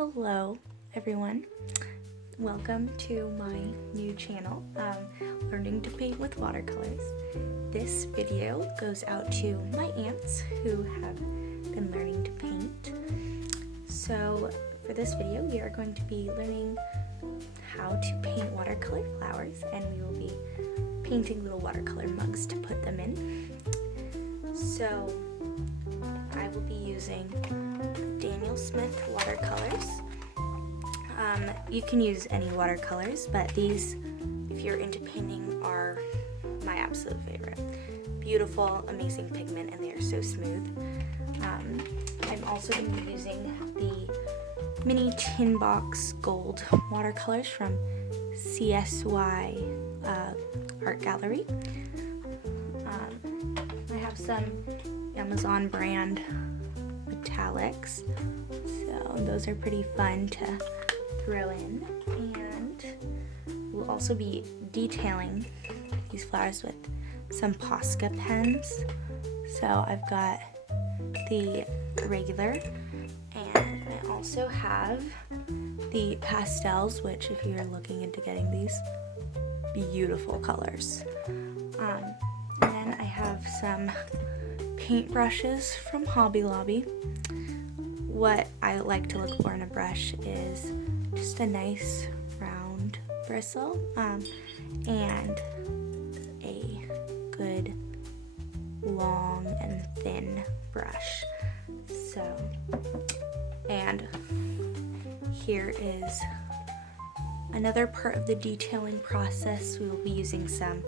Hello everyone, welcome to my new channel, Learning to Paint with Watercolors. This video goes out to my aunts who have been learning to paint. So for this video we are going to be learning how to paint watercolor flowers, and we will be painting little watercolor mugs to put them in. So I will be using Daniel Smith watercolors. You can use any watercolors, but these, if you're into painting, are my absolute favorite. Beautiful, amazing pigment, and they are so smooth. I'm also going to be using the mini tin box gold watercolors from CSY Art Gallery. I have some Amazon brand metallics, so those are pretty fun to throw in, and we'll also be detailing these flowers with some Posca pens. So I've got the regular, and I also have the pastels, which if you're looking into getting these, beautiful colors. And then I have some paint brushes from Hobby Lobby. What I like to look for in a brush is just a nice round bristle and a good long and thin brush. So, and here is another part of the detailing process. We will be using some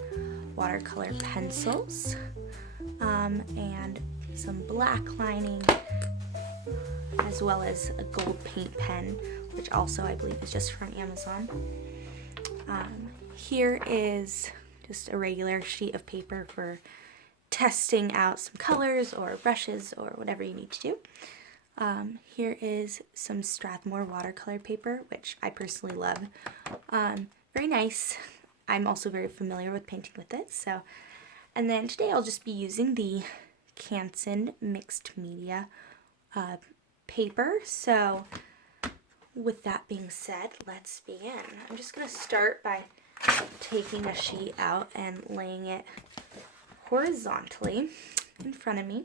watercolor pencils and some black lining, as well as a gold paint pen, which also I believe is just from Amazon. Here is just a regular sheet of paper for testing out some colors or brushes or whatever you need to do. Here is some Strathmore watercolor paper, which I personally love. Very nice. I'm also very familiar with painting with it. So, and then today I'll just be using the Canson mixed media paper. So with that being said, let's begin. I'm just going to start by taking a sheet out and laying it horizontally in front of me.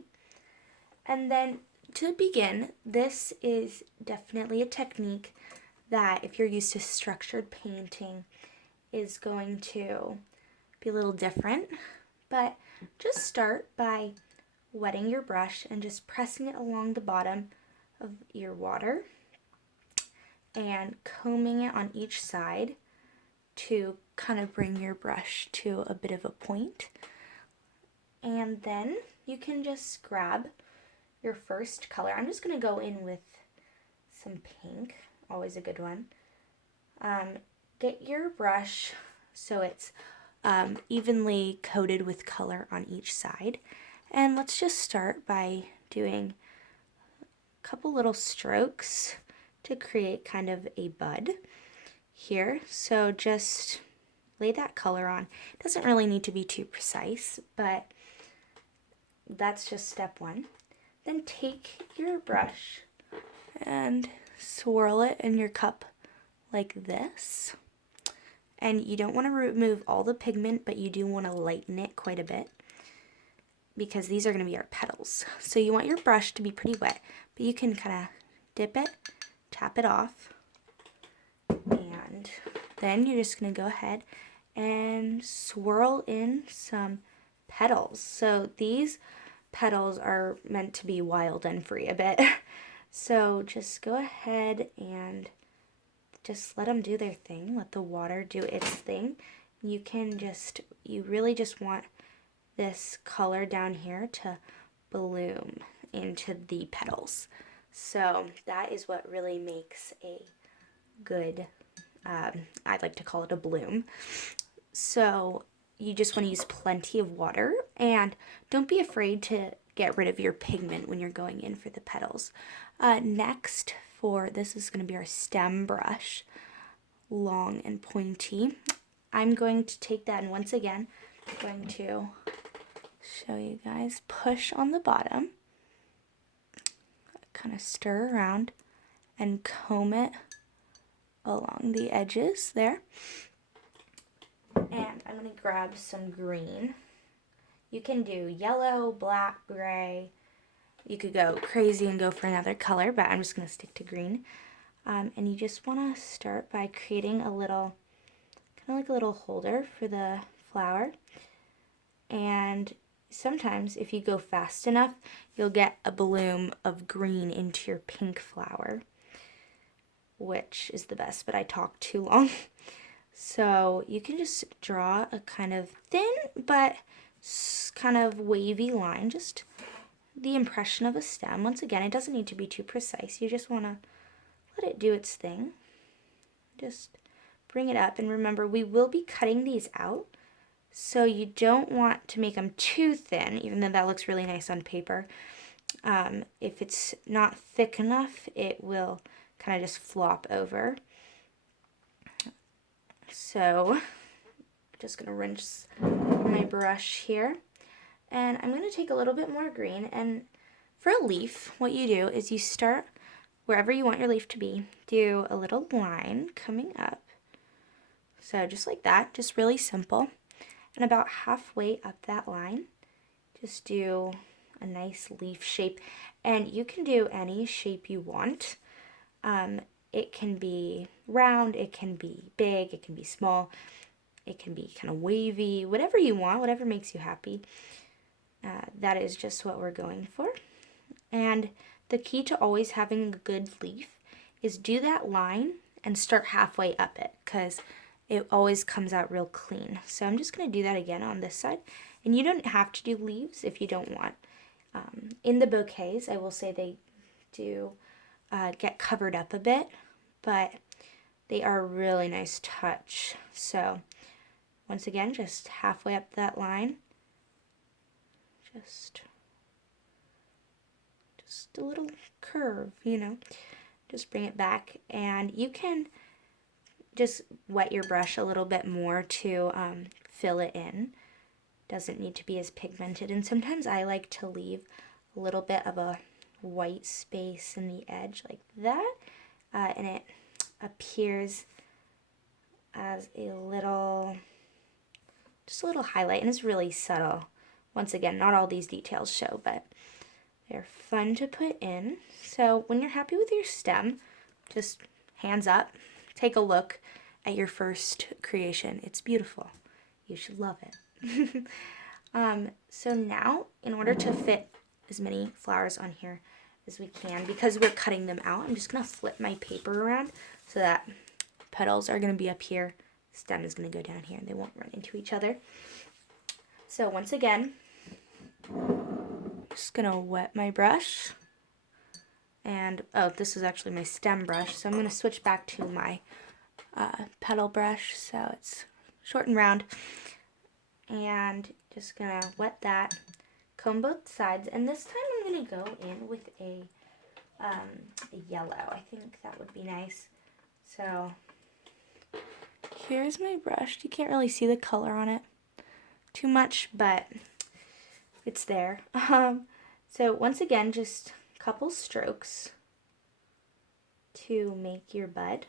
And then to begin, this is definitely a technique that, if you're used to structured painting, is going to be a little different. But just start by wetting your brush and just pressing it along the bottom of your water and combing it on each side to kind of bring your brush to a bit of a point. And then you can just grab your first color. I'm just going to go in with some pink, always a good one. Get your brush so it's evenly coated with color on each side. And let's just start by doing a couple little strokes to create kind of a bud here. So just lay that color on. It doesn't really need to be too precise, but that's just step one. Then take your brush and swirl it in your cup like this. And you don't want to remove all the pigment, but you do want to lighten it quite a bit, because these are going to be our petals. So you want your brush to be pretty wet, but you can kind of dip it, tap it off, and then you're just going to go ahead and swirl in some petals. So these petals are meant to be wild and free a bit. So just go ahead and just let them do their thing. Let the water do its thing. You really just want this color down here to bloom into the petals. So that is what really makes a good, I'd like to call it a bloom. So you just want to use plenty of water, and don't be afraid to get rid of your pigment when you're going in for the petals. Next, for this is going to be our stem brush, long and pointy. I'm going to take that, and once again, I'm going to show you guys, push on the bottom, kind of stir around, and comb it along the edges there. And I'm going to grab some green. You can do yellow, black, gray. You could go crazy and go for another color, but I'm just going to stick to green. And you just want to start by creating a little, kind of like a little holder for the flower. And sometimes if you go fast enough, you'll get a bloom of green into your pink flower, which is the best, but I talked too long. So you can just draw a kind of thin but kind of wavy line, just the impression of a stem. Once again, it doesn't need to be too precise. You just want to let it do its thing. Just bring it up, and remember, we will be cutting these out, so you don't want to make them too thin, even though that looks really nice on paper. If it's not thick enough, it will kind of just flop over. So, just going to rinse my brush here. And I'm going to take a little bit more green. And for a leaf, what you do is you start wherever you want your leaf to be. Do a little line coming up. So just like that, just really simple. And about halfway up that line, just do a nice leaf shape. And you can do any shape you want. It can be round, it can be big, it can be small, it can be kind of wavy, whatever you want, whatever makes you happy. That is just what we're going for. And the key to always having a good leaf is do that line and start halfway up it, because it always comes out real clean. So I'm just going to do that again on this side. And you don't have to do leaves if you don't want. In the bouquets, I will say they do get covered up a bit, but they are a really nice touch. So once again, just halfway up that line, just a little curve, just bring it back. And you can just wet your brush a little bit more to fill it in. Doesn't need to be as pigmented, and sometimes I like to leave a little bit of a white space in the edge like that, and it appears as just a little highlight, and it's really subtle. Once again, not all these details show, but they're fun to put in. So when you're happy with your stem, just hands up, take a look at your first creation. It's beautiful. You should love it. So now, in order to fit as many flowers on here as we can, because we're cutting them out, I'm just going to flip my paper around so that petals are going to be up here, stem is going to go down here, and they won't run into each other. So once again, just going to wet my brush. And, oh, this is actually my stem brush, so I'm going to switch back to my petal brush, so it's short and round. And just going to wet that, comb both sides, and this time I'm going to go in with a yellow. I think that would be nice. So here's my brush. You can't really see the color on it too much, but it's there. So once again, just a couple strokes to make your bud,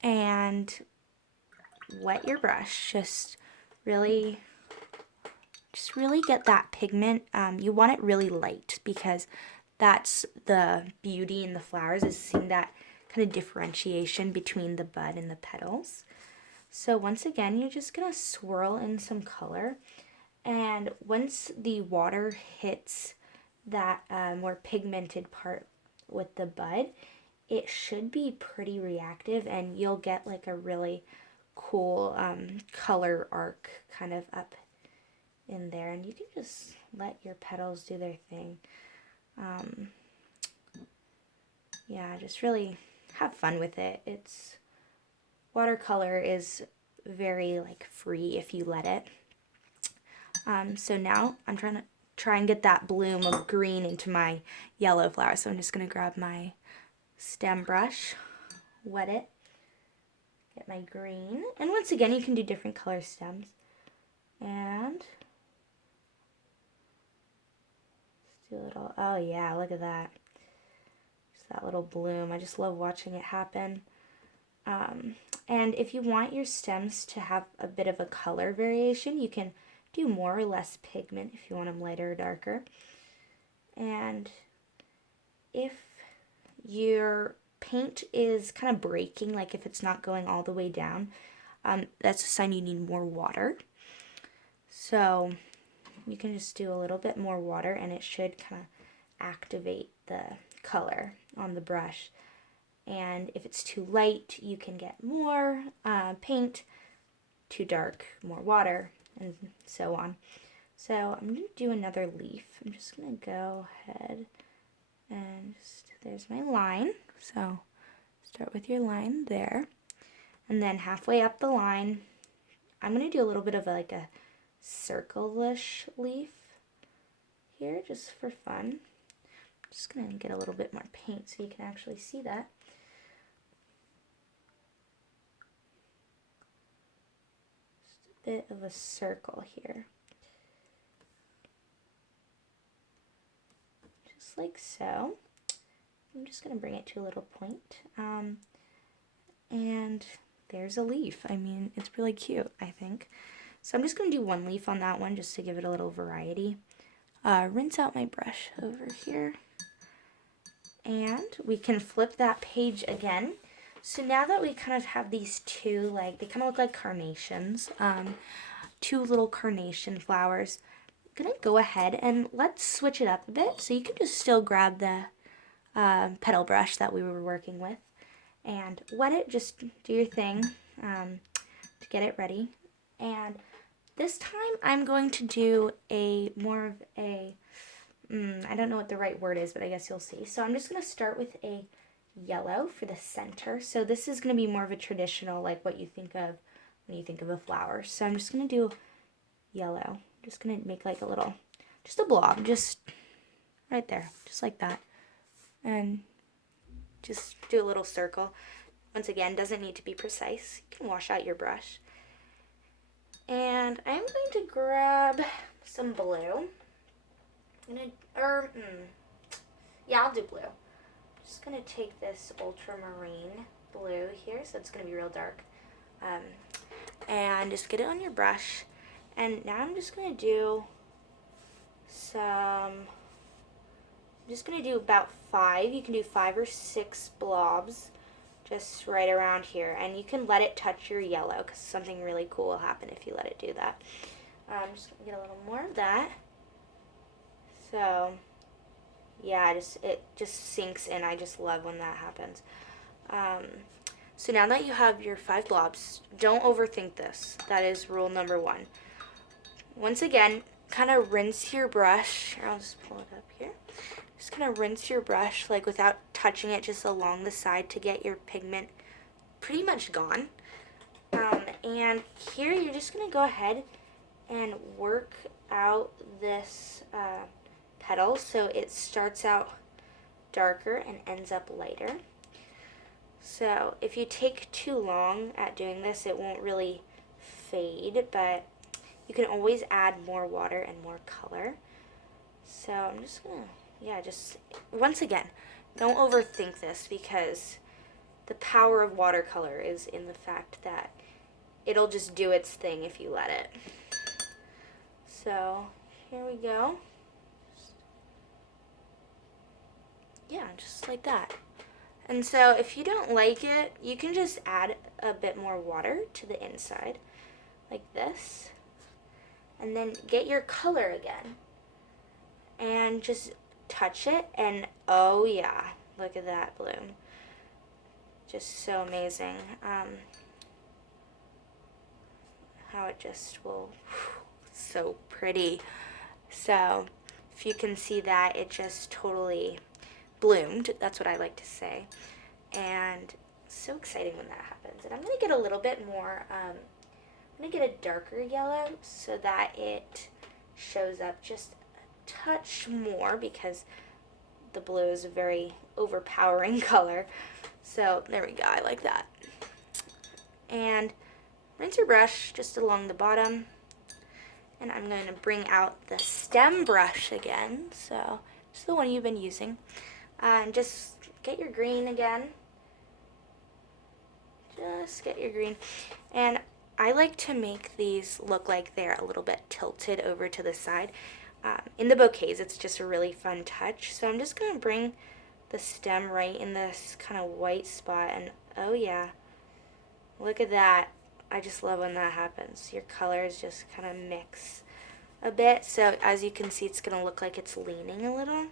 and wet your brush. Just really get that pigment. You want it really light, because that's the beauty in the flowers, is seeing that kind of differentiation between the bud and the petals. So once again, you're just going to swirl in some color, and once the water hits that more pigmented part with the bud, it should be pretty reactive, and you'll get like a really cool color arc kind of up in there, and you can just let your petals do their thing. Yeah, just really have fun with it. It's watercolor is very like free if you let it. So now I'm trying to and get that bloom of green into my yellow flower. So I'm just going to grab my stem brush, wet it, get my green, and once again you can do different color stems, and just do a little, oh yeah, look at that, Just that little bloom. I just love watching it happen. And if you want your stems to have a bit of a color variation, you can do more or less pigment if you want them lighter or darker. And if your paint is kind of breaking, like if it's not going all the way down, that's a sign you need more water. So you can just do a little bit more water and it should kind of activate the color on the brush. And if it's too light, you can get more paint, too dark, more water, and so on. So I'm going to do another leaf. I'm just going to go ahead and there's my line. So start with your line there. And then halfway up the line, I'm going to do a little bit of like a circle-ish leaf here just for fun. I'm just going to get a little bit more paint so you can actually see that. Bit of a circle here, just like so. I'm just going to bring it to a little point, and there's a leaf. I mean, it's really cute, I think. So I'm just going to do one leaf on that one just to give it a little variety. Rinse out my brush over here, and we can flip that page again. So now that we kind of have these two, like, they kind of look like carnations, two little carnation flowers, I'm going to go ahead and let's switch it up a bit. So you can just still grab the petal brush that we were working with and wet it, just do your thing to get it ready. And this time I'm going to do more of a, I don't know what the right word is, but I guess you'll see. So I'm just going to start with a yellow for the center. So this is going to be more of a traditional, like what you think of when you think of a flower. So I'm just going to do yellow. I'm just going to make like a little, just a blob, just right there, just like that. And just do a little circle. Once again, doesn't need to be precise. You can wash out your brush. And I'm going to grab some blue. I'll do blue. Just going to take this ultramarine blue here, so it's going to be real dark, and just get it on your brush. And now I'm just going to do about 5. You can do 5 or 6 blobs just right around here, and you can let it touch your yellow because something really cool will happen if you let it do that. I'm just going to get a little more of that. So yeah, it just sinks in. I just love when that happens. So now that you have your 5 blobs, don't overthink this. That is rule number 1. Once again, kind of rinse your brush. I'll just pull it up here. Just kind of rinse your brush, like without touching it, just along the side to get your pigment pretty much gone. And here you're just going to go ahead and work out this petal so it starts out darker and ends up lighter. So if you take too long at doing this, it won't really fade, but you can always add more water and more color. So I'm just gonna, just once again, don't overthink this because the power of watercolor is in the fact that it'll just do its thing if you let it. So here we go. Yeah, just like that. And so if you don't like it, you can just add a bit more water to the inside, like this. And then get your color again. And just touch it, and oh yeah, look at that bloom. Just so amazing. How it just will, so pretty. So if you can see that, it just totally bloomed. That's what I like to say. And so exciting when that happens. And I'm going to get a little bit more, I'm going to get a darker yellow so that it shows up just a touch more because the blue is a very overpowering color. So there we go, I like that. And rinse your brush just along the bottom. And I'm going to bring out the stem brush again, so just the one you've been using. And just get your green again. Just get your green. And I like to make these look like they're a little bit tilted over to the side. In the bouquets, it's just a really fun touch. So I'm just going to bring the stem right in this kind of white spot, and oh yeah, look at that. I just love when that happens. Your colors just kind of mix a bit. So as you can see, it's going to look like it's leaning a little.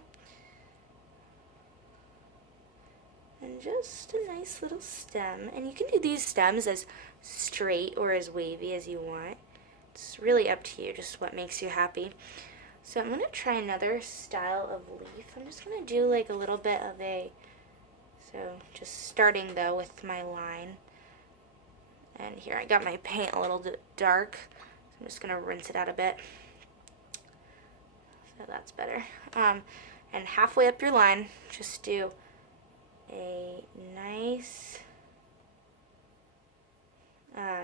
And just a nice little stem. And you can do these stems as straight or as wavy as you want. It's really up to you, just what makes you happy. So I'm going to try another style of leaf. I'm just going to do like a little bit of a, so just starting though with my line. And here I got my paint a little dark. So I'm just going to rinse it out a bit. So that's better. And halfway up your line, just do a nice,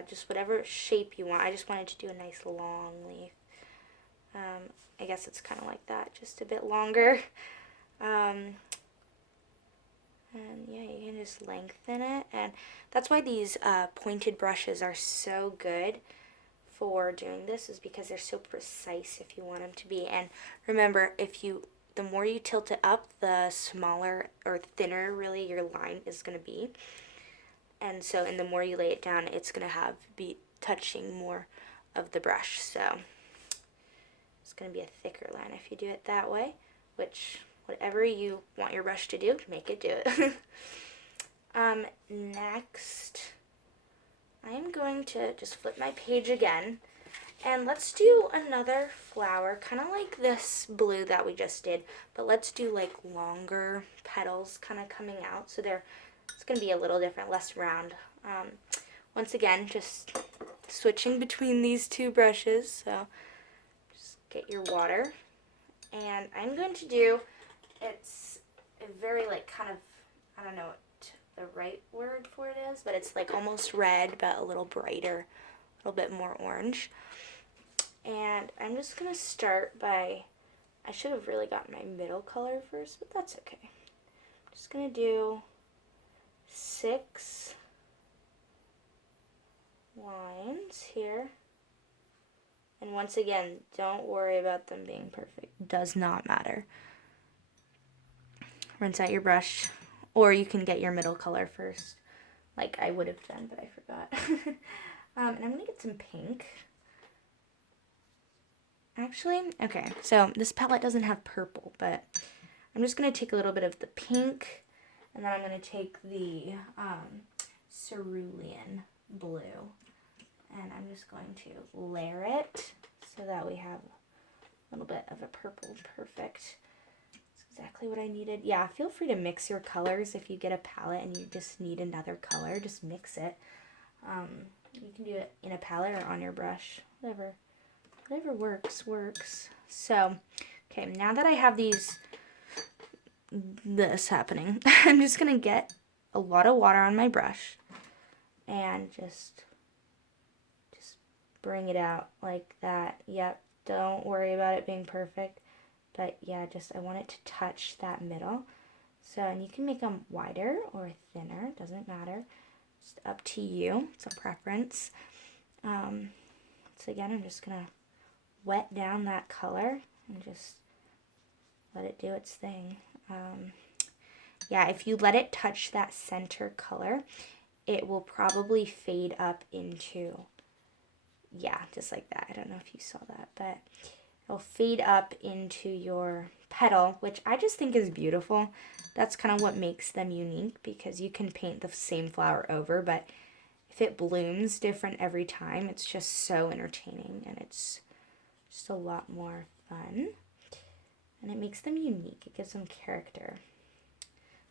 just whatever shape you want. I just wanted to do a nice long leaf. I guess it's kind of like that, just a bit longer. And yeah, you can just lengthen it. And that's why these pointed brushes are so good for doing this, is because they're so precise if you want them to be. And remember, the more you tilt it up, the smaller or thinner really your line is going to be. And so, and the more you lay it down, it's going to be touching more of the brush. So it's going to be a thicker line if you do it that way, which whatever you want your brush to do, make it do it. Next, I am going to just flip my page again, and let's do another flower, kind of like this blue that we just did, but let's do like longer petals kind of coming out, so it's going to be a little different, less round. Once again, just switching between these two brushes, so just get your water, and I'm going to do, it's a very like kind of, I don't know what the right word for it is, but it's like almost red, but a little brighter, a little bit more orange. And I'm just going to start by, I should have really gotten my middle color first, but that's okay. I'm just going to do 6 lines here. And once again, don't worry about them being perfect. Does not matter. Rinse out your brush, or you can get your middle color first, like I would have done, but I forgot. And I'm going to get some pink. Actually, okay, so this palette doesn't have purple, but I'm just going to take a little bit of the pink, and then I'm going to take the cerulean blue, and I'm just going to layer it so that we have a little bit of a purple. Perfect. That's exactly what I needed. Yeah, feel free to mix your colors. If you get a palette and you just need another color, just mix it. You can do it in a palette or on your brush, whatever works. So, okay, now that I have this happening, I'm just going to get a lot of water on my brush and just bring it out like that. Yep, don't worry about it being perfect, but yeah, I want it to touch that middle. So, and you can make them wider or thinner, doesn't matter. Just up to you, it's a preference. So again, I'm just going to wet down that color and just let it do its thing. Yeah, if you let it touch that center color, it will probably fade up into, yeah, just like that. I don't know if you saw that, but it'll fade up into your petal, which I just think is beautiful. That's kind of what makes them unique, because you can paint the same flower over, but if it blooms different every time, it's just so entertaining, and it's just a lot more fun, and it makes them unique. It gives them character.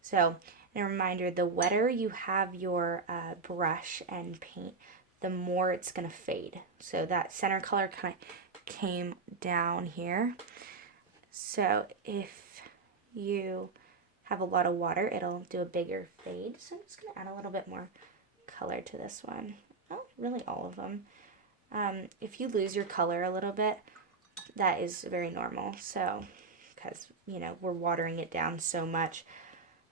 So, a reminder, the wetter you have your brush and paint, the more it's going to fade. So that center color kind of came down here. So if you have a lot of water, it'll do a bigger fade. So I'm just going to add a little bit more color to this one. Oh, really all of them. If you lose your color a little bit, that is very normal. So, because, you know, we're watering it down so much.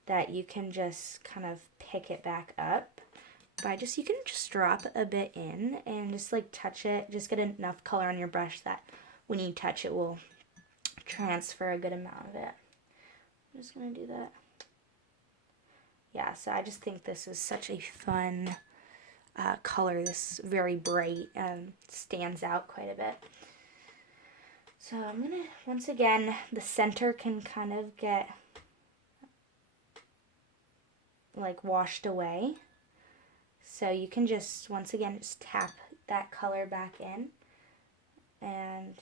that you can just kind of pick it back up by you can just drop a bit in and just like touch it, just get enough color on your brush that when you touch it will transfer a good amount of it. I'm just going to do that. Yeah, so I just think this is such a fun color. This very bright, stands out quite a bit. So I'm going to, once again, the center can kind of get like washed away. So you can just, once again, just tap that color back in and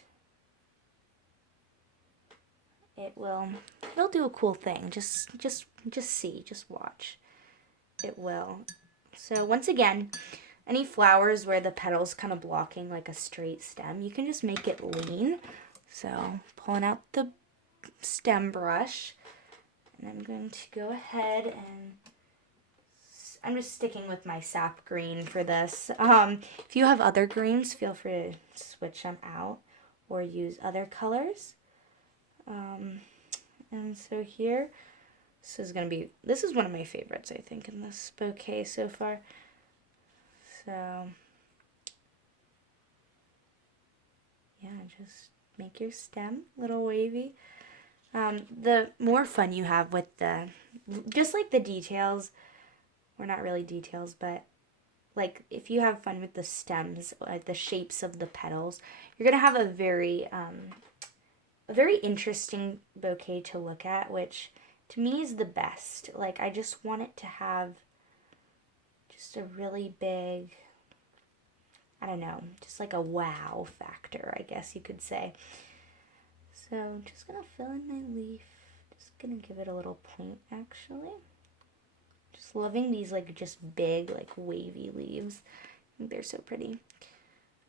it'll do a cool thing. Just see, just watch. It will. So once again, any flowers where the petal's kind of blocking like a straight stem, you can just make it lean. So pulling out the stem brush, and I'm going to go ahead and I'm just sticking with my sap green for this. If you have other greens, feel free to switch them out or use other colors. And so here, this is one of my favorites, I think, in this bouquet so far. So, yeah, just make your stem a little wavy. The more fun you have with just like the details, or not really details, but like if you have fun with the stems, the shapes of the petals, you're going to have a very interesting bouquet to look at, which to me is the best. Like, I just want it to have just a really big, I don't know, just like a wow factor, I guess you could say. So I'm just going to fill in my leaf. Just going to give it a little point, actually. Just loving these, like, just big, like, wavy leaves. I think they're so pretty.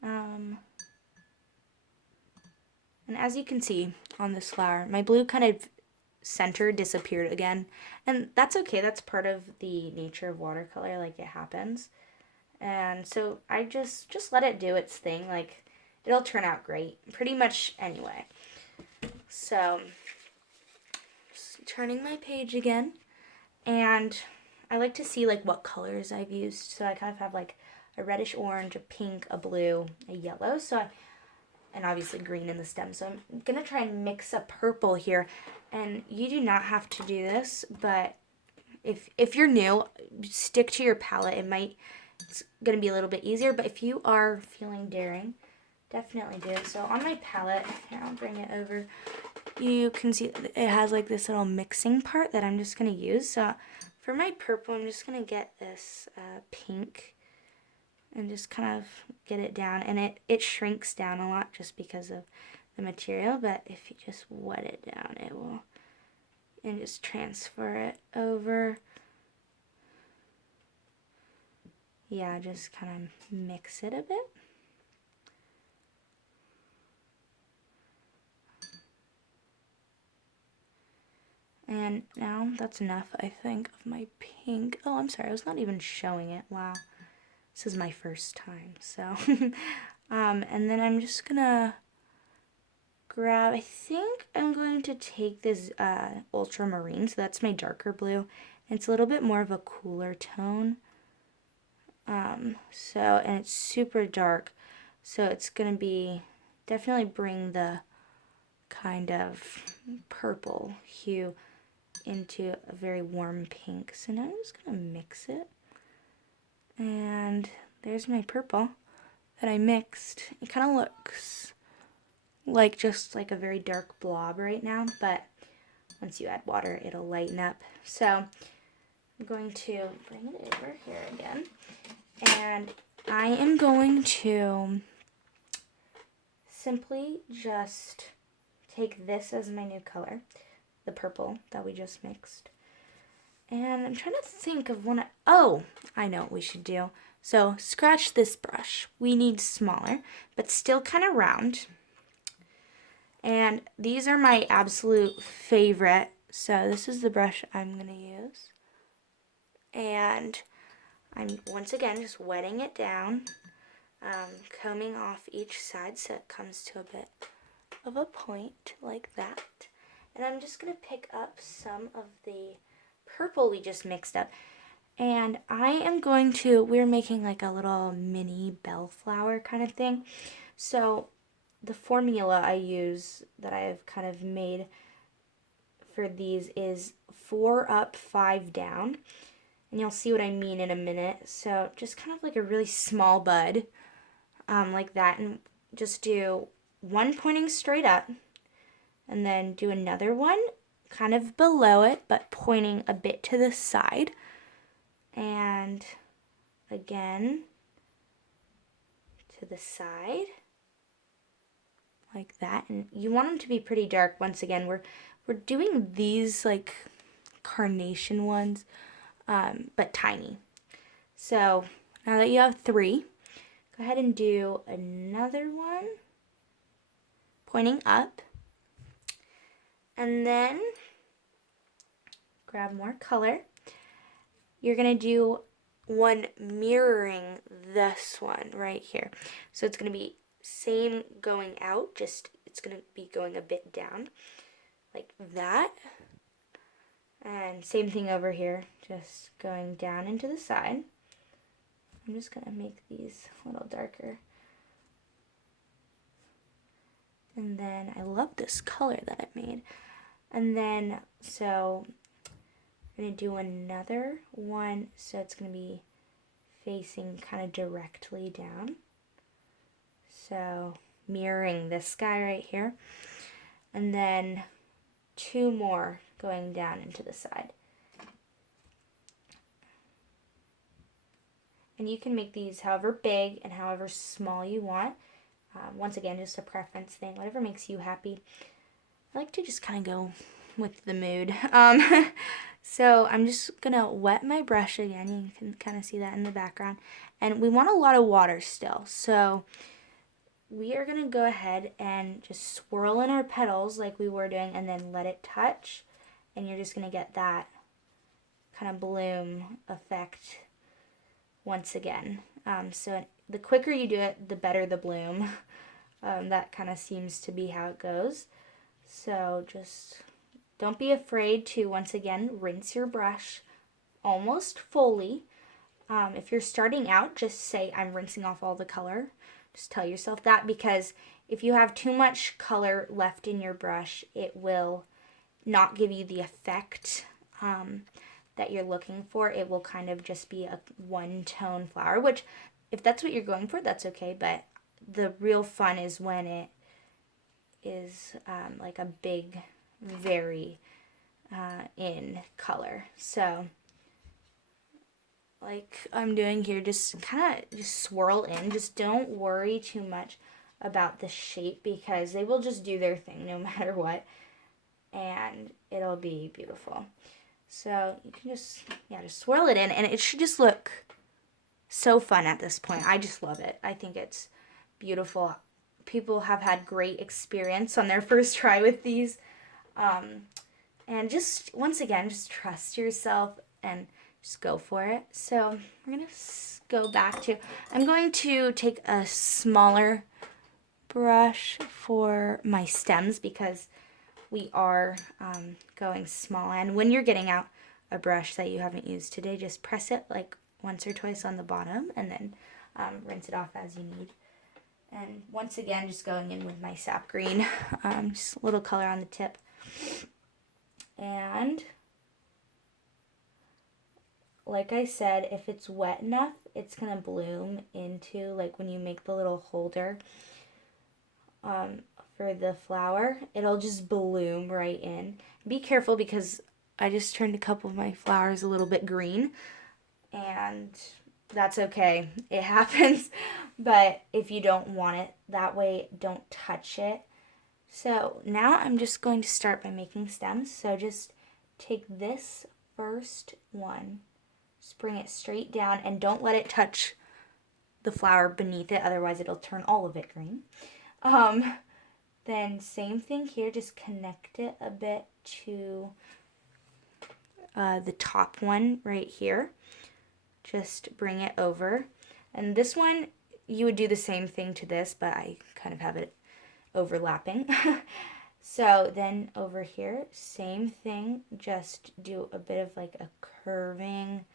And as you can see on this flower, my blue kind of center disappeared again. And that's okay. That's part of the nature of watercolor. Like, it happens. And so I just let it do its thing. Like, it'll turn out great. Pretty much anyway. So, just turning my page again. And I like to see, like, what colors I've used. So I kind of have, like, a reddish orange, a pink, a blue, a yellow. And obviously green in the stem. So I'm going to try and mix a purple here. And you do not have to do this, but if you're new, stick to your palette. It's going to be a little bit easier, but if you are feeling daring, definitely do it. So on my palette, here, I'll bring it over. You can see it has like this little mixing part that I'm just going to use. So for my purple, I'm just going to get this pink and just kind of get it down. And it shrinks down a lot just because of the material, but if you just wet it down, it will, and just transfer it over. Yeah, just kind of mix it a bit. And now that's enough, I think, of my pink. Oh, I'm sorry, I was not even showing it. Wow. This is my first time, so. And then I'm just gonna grab, I think I'm going to take this ultramarine, so that's my darker blue. And it's a little bit more of a cooler tone. And it's super dark, so it's gonna be, definitely bring the kind of purple hue into a very warm pink. So now I'm just gonna mix it. And there's my purple that I mixed. It kind of looks like just like a very dark blob right now, but once you add water, it'll lighten up. So I'm going to bring it over here again. And I am going to simply just take this as my new color, the purple that we just mixed. And I'm trying to think of oh, I know what we should do. So scratch this brush. We need smaller, but still kind of round. And these are my absolute favorite. So this is the brush I'm going to use. And I'm once again just wetting it down, combing off each side so it comes to a bit of a point like that. And I'm just going to pick up some of the purple we just mixed up. And we're making like a little mini bellflower kind of thing. So the formula I use that I've kind of made for these is 4 up, 5 down. And you'll see what I mean in a minute. So just kind of like a really small bud, like that. And just do one pointing straight up, and then do another one kind of below it, but pointing a bit to the side. And again, to the side, like that. And you want them to be pretty dark. Once again, we're doing these like carnation ones, but tiny. So now that you have 3, go ahead and do another one, pointing up. And then grab more color. You're going to do one mirroring this one right here. So it's going to be same going out, just it's going to be going a bit down like that. And same thing over here, just going down into the side. I'm just going to make these a little darker. And then I love this color that I made. And then, so I'm going to do another one, so it's going to be facing kind of directly down. So mirroring this guy right here. And then 2 more going down into the side. And you can make these however big and however small you want. Once again, just a preference thing, whatever makes you happy. I like to just kind of go with the mood. So I'm just going to wet my brush again. You can kind of see that in the background. And we want a lot of water still. So we are going to go ahead and just swirl in our petals like we were doing, and then let it touch. And you're just going to get that kind of bloom effect once again. So the quicker you do it, the better the bloom. That kind of seems to be how it goes. So just don't be afraid to, once again, rinse your brush almost fully. If you're starting out, just say, I'm rinsing off all the color. Just tell yourself that, because if you have too much color left in your brush, it will not give you the effect that you're looking for. It will kind of just be a one-tone flower, which if that's what you're going for, that's okay, but the real fun is when it is like a big, very in color. So like I'm doing here, just kind of just swirl in. Just don't worry too much about the shape, because they will just do their thing no matter what, and it'll be beautiful. So you can just swirl it in, and it should just look so fun at this point. I just love it. I think it's beautiful. People have had great experience on their first try with these. And just, once again, just trust yourself and just go for it. So we're going to go back to, I'm going to take a smaller brush for my stems, because we are going small. And when you're getting out a brush that you haven't used today, just press it like once or twice on the bottom, and then rinse it off as you need. And once again, just going in with my sap green, just a little color on the tip. And like I said, if it's wet enough, it's going to bloom into, like when you make the little holder for the flower, it'll just bloom right in. Be careful, because I just turned a couple of my flowers a little bit green, and that's okay. It happens. But if you don't want it that way, don't touch it. So now I'm just going to start by making stems. So just take this first one, just bring it straight down, and don't let it touch the flower beneath it, otherwise it'll turn all of it green. Then same thing here, just connect it a bit to the top one right here. Just bring it over. And this one, you would do the same thing to this, but I kind of have it overlapping. So then over here, same thing, just do a bit of like a curving,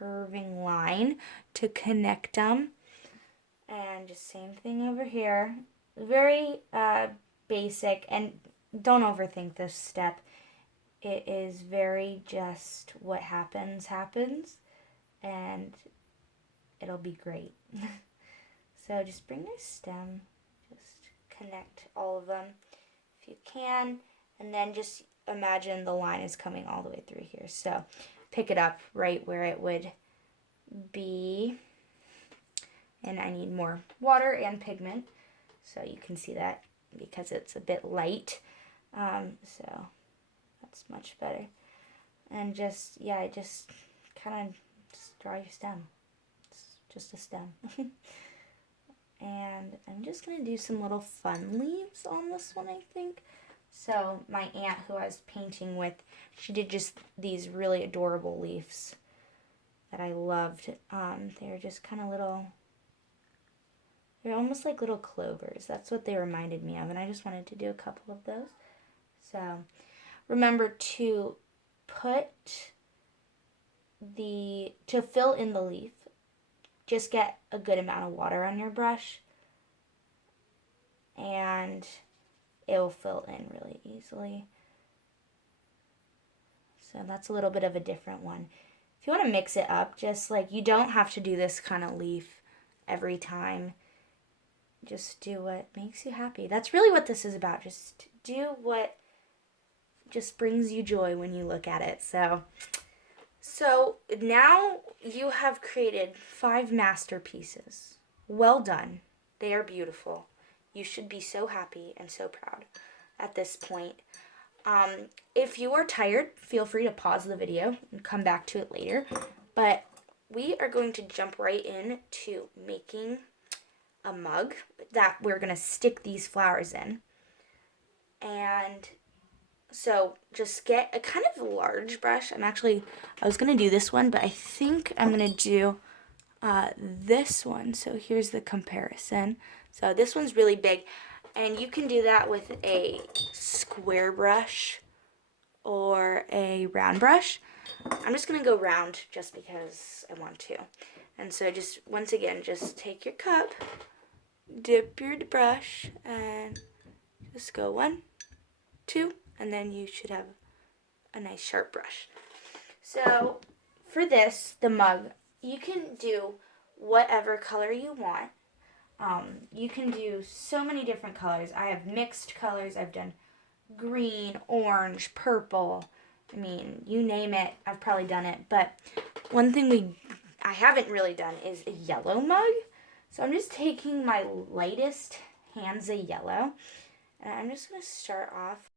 line to connect them. And just same thing over here. Very basic, and don't overthink this step. It is very just what happens, and it'll be great. So just bring your stem, just connect all of them if you can, and then just imagine the line is coming all the way through here. So pick it up right where it would be, and I need more water and pigment so you can see that because it's a bit light. So that's much better. And just, yeah, just kind of just draw your stem. It's just a stem. And I'm just going to do some little fun leaves on this one, I think. So my aunt who I was painting with, she did just these really adorable leaves that I loved. They're just kind of little, they're almost like little clovers. That's what they reminded me of, and I just wanted to do a couple of those. So remember to to fill in the leaf, just get a good amount of water on your brush and it will fill in really easily. So that's a little bit of a different one. If you want to mix it up, just like, you don't have to do this kind of leaf every time. Just do what makes you happy. That's really what this is about. Just do what just brings you joy when you look at it. So now you have created 5 masterpieces. Well done. They are beautiful. You should be so happy and so proud at this point. If you are tired, feel free to pause the video and come back to it later. But we are going to jump right in to making a mug that we're going to stick these flowers in. And so just get a kind of large brush. I was going to do this one, but I think I'm going to do this one. So here's the comparison. So this one's really big, and you can do that with a square brush or a round brush. I'm just going to go round just because I want to. And so just, once again, just take your cup, dip your brush, and just go 1, 2, and then you should have a nice sharp brush. So for this, the mug, you can do whatever color you want. You can do so many different colors. I have mixed colors. I've done green, orange, purple. I mean, you name it, I've probably done it. But one thing I haven't really done is a yellow mug. So I'm just taking my lightest Hansa yellow, and I'm just going to start off.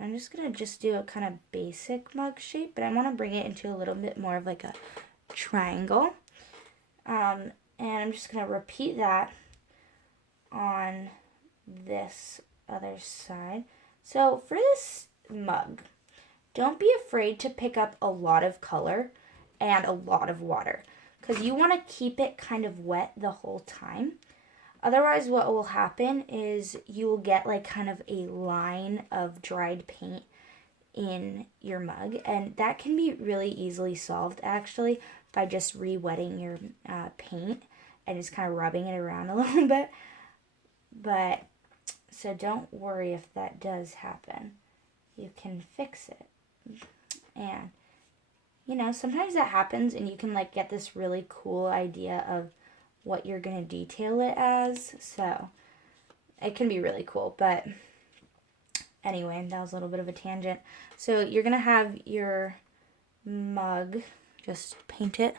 I'm just going to just do a kind of basic mug shape, but I want to bring it into a little bit more of like a triangle. And I'm just going to repeat that on this other side. So for this mug, don't be afraid to pick up a lot of color and a lot of water, because you want to keep it kind of wet the whole time. Otherwise, what will happen is you will get like kind of a line of dried paint in your mug, and that can be really easily solved actually by just re-wetting your paint and just kind of rubbing it around a little bit. But so don't worry if that does happen. You can fix it. And you know, sometimes that happens and you can like get this really cool idea of what you're going to detail it as. So it can be really cool. But anyway, that was a little bit of a tangent. So you're going to have your mug, just paint it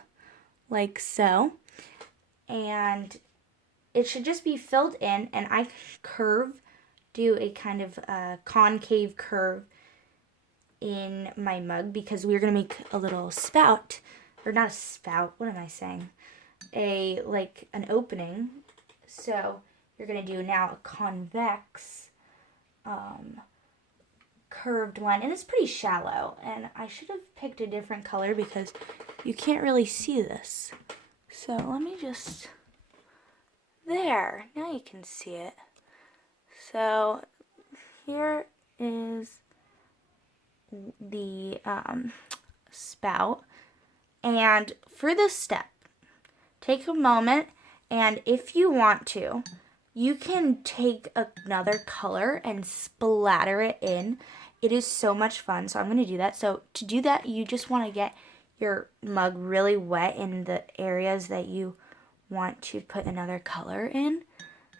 like so. And it should just be filled in, and I do a kind of concave curve in my mug because we're going to make a little spout, or not a spout, what am I saying? An opening. So you're going to do now a convex curved line, and it's pretty shallow, and I should have picked a different color because you can't really see this. So let me just, there, now you can see it. So here is the spout. And for this step, take a moment, and if you want to, you can take another color and splatter it in. It is so much fun, so I'm going to do that. So to do that, you just want to get your mug really wet in the areas that you want to put another color in.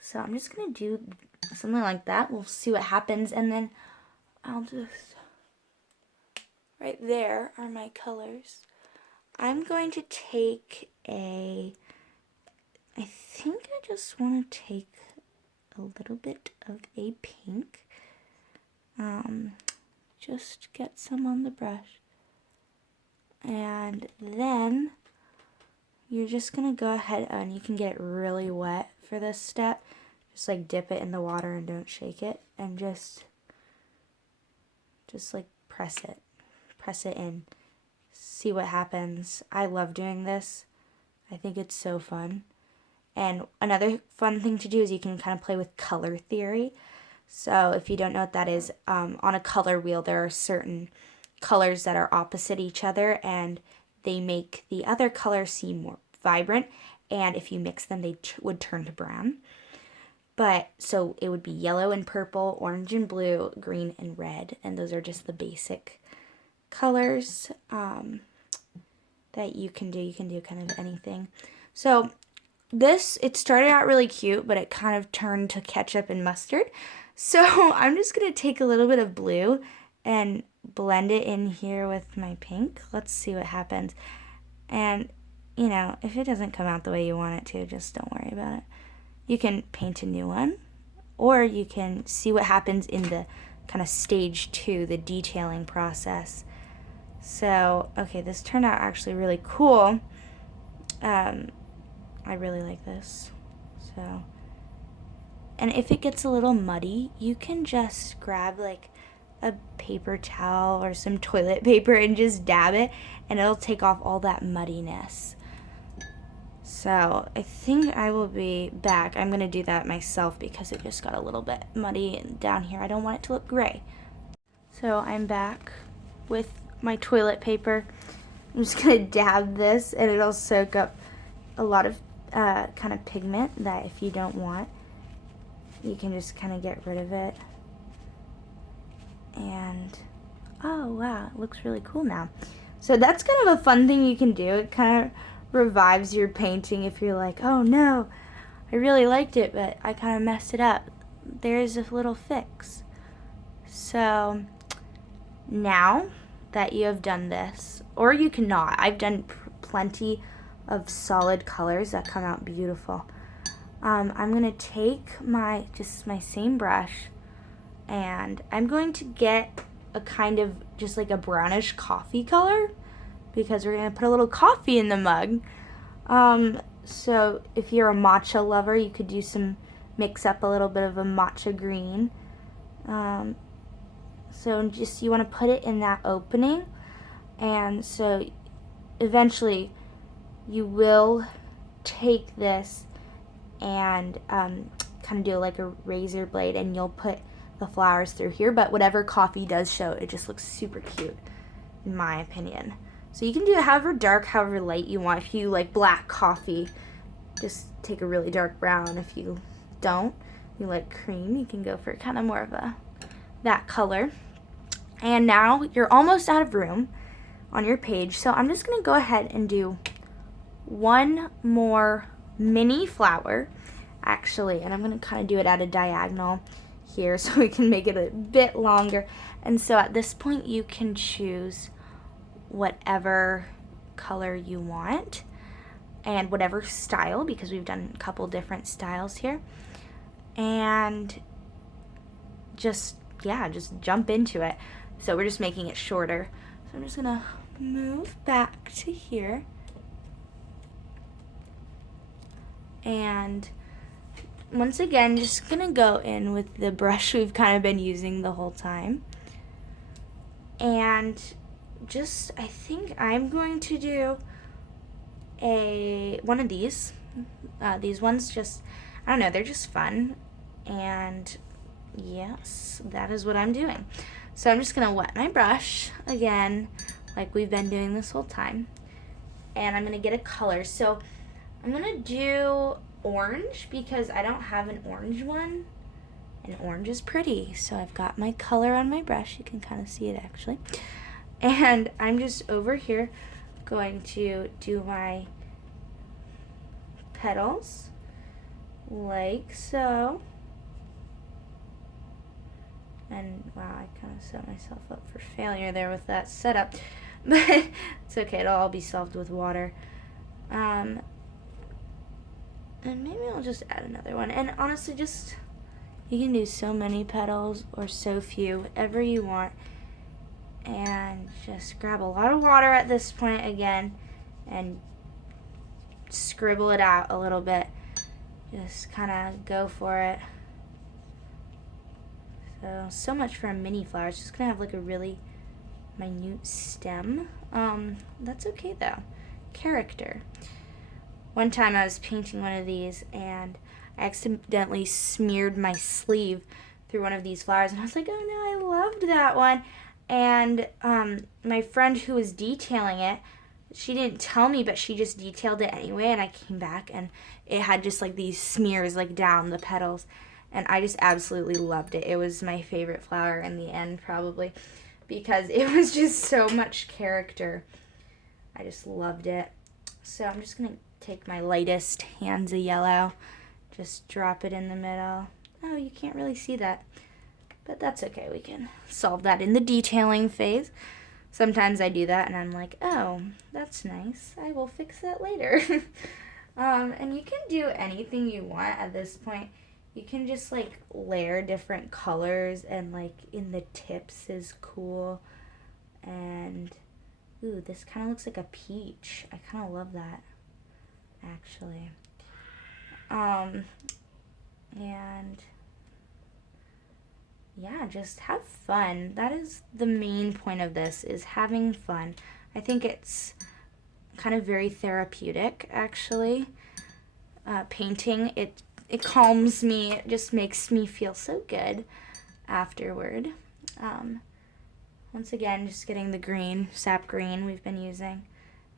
So I'm just going to do something like that. We'll see what happens, and then I'll just... Right there are my colors. I'm going to take I think I just want to take a little bit of a pink. Just get some on the brush. And then you're just going to go ahead, and you can get it really wet for this step. Just like dip it in the water and don't shake it. And just like press it in. See what happens. I love doing this. I think it's so fun. And another fun thing to do is you can kind of play with color theory. So if you don't know what that is, on a color wheel there are certain colors that are opposite each other, and they make the other color seem more vibrant, and if you mix them they would turn to brown. But so it would be yellow and purple, orange and blue, green and red, and those are just the basic colors that you can do. You can do kind of anything. So it started out really cute, but it kind of turned to ketchup and mustard. So I'm just going to take a little bit of blue and blend it in here with my pink. Let's see what happens. And, you know, if it doesn't come out the way you want it to, just don't worry about it. You can paint a new one, or you can see what happens in the kind of stage 2, the detailing process. So, okay, this turned out actually really cool. I really like this. So, and if it gets a little muddy, you can just grab like a paper towel or some toilet paper and just dab it, and it'll take off all that muddiness. So I think I will be back. I'm going to do that myself because it just got a little bit muddy down here. I don't want it to look gray. So I'm back with my toilet paper. I'm just going to dab this, and it'll soak up a lot of kind of pigment that if you don't want, you can just kind of get rid of it. And oh wow, it looks really cool now. So that's kind of a fun thing you can do. It kind of revives your painting if you're like, oh no, I really liked it, but I kind of messed it up. There's a little fix. So now that you have done this, or you cannot, I've done plenty of solid colors that come out beautiful. I'm going to take my same brush, and I'm going to get a kind of just like a brownish coffee color, because we're going to put a little coffee in the mug. So if you're a matcha lover, you could mix up a little bit of a matcha green. So just you want to put it in that opening, and so eventually you will take this and kind of do like a razor blade, and you'll put the flowers through here, but whatever coffee does show, it just looks super cute in my opinion. So you can do it however dark, however light you want. If you like black coffee, just take a really dark brown. If you don't, you like cream, you can go for kind of more of that color. And now you're almost out of room on your page, so I'm just going to go ahead and do one more mini flower actually, and I'm going to kind of do it at a diagonal here so we can make it a bit longer. And so at this point you can choose whatever color you want and whatever style, because we've done a couple different styles here, and just jump into it. So we're just making it shorter, so I'm just gonna move back to here, and once again just gonna go in with the brush we've kind of been using the whole time, and I think I'm going to do one of these ones. Just, I don't know, they're just fun, and Yes, that is what I'm doing. So I'm just going to wet my brush again, like we've been doing this whole time. And I'm going to get a color. So I'm going to do orange because I don't have an orange one. And orange is pretty. So I've got my color on my brush. You can kind of see it actually. And I'm just over here going to do my petals like so. And wow, I kind of set myself up for failure there with that setup. But it's okay, it'll all be solved with water. And maybe I'll just add another one. And honestly, just, you can do so many petals or so few, whatever you want. And just grab a lot of water at this point again and scribble it out a little bit. Just kind of go for it. So much for a mini flower. It's just going to have like a really minute stem. That's okay though. Character. One time I was painting one of these and I accidentally smeared my sleeve through one of these flowers and I was like, oh no, I loved that one. And my friend who was detailing it, she didn't tell me, but she just detailed it anyway, and I came back and it had just like these smears like down the petals. And I just absolutely loved it. It was my favorite flower in the end, probably, because it was just so much character. I just loved it. So I'm just going to take my lightest Hansa yellow, just drop it in the middle. Oh, you can't really see that, but that's okay. We can solve that in the detailing phase. Sometimes I do that and I'm like, oh, that's nice. I will fix that later. And you can do anything you want at this point. You can just like layer different colors, and like in the tips is cool. And ooh, this kind of looks like a peach. I kind of love that actually. And yeah, just have fun. That is the main point of this, is having fun. I think it's kind of very therapeutic actually. Painting, it calms me. It just makes me feel so good afterward. Once again, just getting the green, sap green we've been using.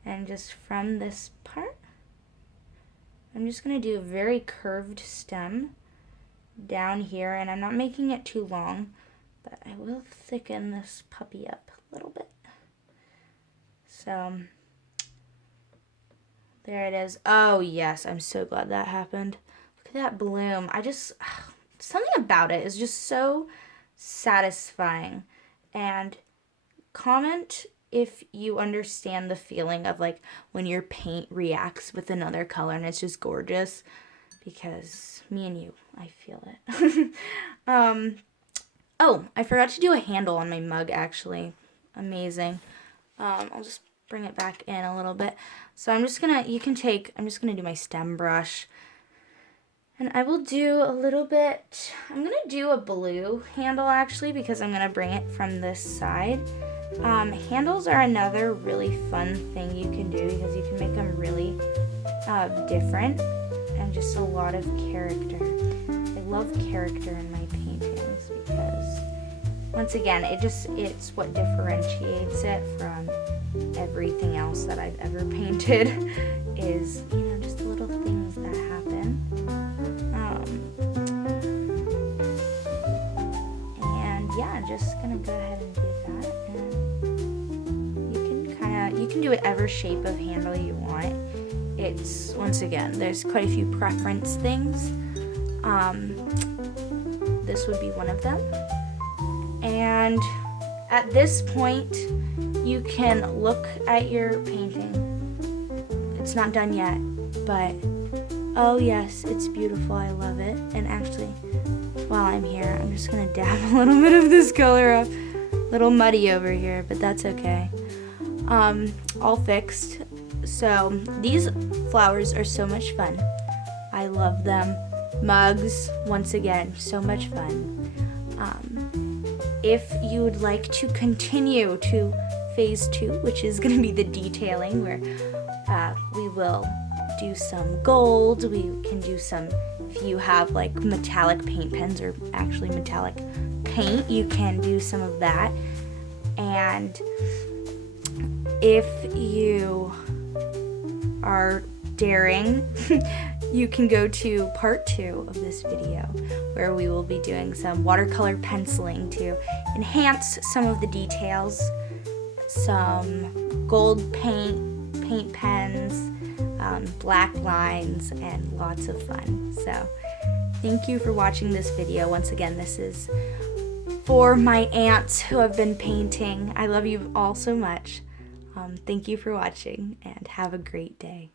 And just from this part, I'm just going to do a very curved stem down here. And I'm not making it too long, but I will thicken this puppy up a little bit. So there it is. Oh yes, I'm so glad that happened. That bloom, something about it is just so satisfying. And comment if you understand the feeling of like when your paint reacts with another color and it's just gorgeous, because me and you, I feel it. Oh, I forgot to do a handle on my mug actually. Amazing. I'll just bring it back in a little bit. So I'm just gonna do my stem brush. And I will do a little bit, I'm going to do a blue handle actually, because I'm going to bring it from this side. Handles are another really fun thing you can do because you can make them really different and just a lot of character. I love character in my paintings because, once again, it's what differentiates it from everything else that I've ever painted is, just the little things that happen. Just gonna go ahead and do that, and you can do whatever shape of handle you want. It's, once again, there's quite a few preference things. This would be one of them. And at this point, you can look at your painting. It's not done yet, but oh yes, it's beautiful. I love it. And actually, while I'm here, I'm just going to dab a little bit of this color up. A little muddy over here, but that's okay. All fixed. So these flowers are so much fun. I love them. Mugs, once again, so much fun. If you would like to continue to phase 2, which is going to be the detailing, where we will do some gold, we can do some if you have like metallic paint pens or actually metallic paint, you can do some of that. And if you are daring, you can go to part 2 of this video, where we will be doing some watercolor penciling to enhance some of the details, some gold paint pens, black lines, and lots of fun. So thank you for watching this video. Once again, this is for my aunts who have been painting. I love you all so much. Thank you for watching, and have a great day.